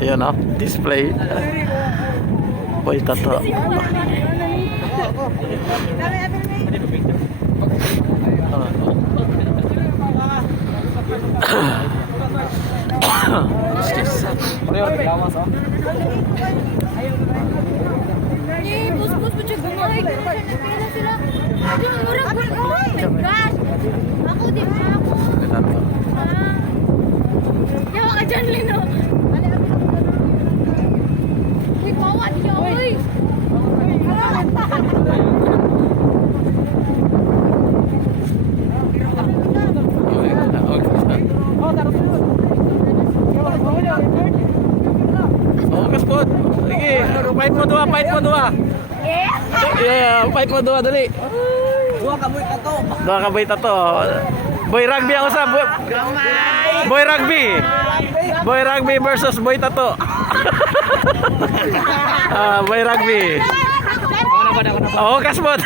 Ayan o, display. Boy tato. Eh, bus-bus mo siya gumay. Pila sila. Yung murag ko. Oh my God. Ako, di ba ako? Yawa ka dyan, Lino. Uy, bawat siya, uy. Oh, kaspot. Sige, fight mo dua, fight mo dua. Yeah, fight mo dua dali. Dua ka boy tato. Boy rugby ang usap. Boy rugby. Boy rugby versus boy tato. Boy rugby. Oh, kaspot.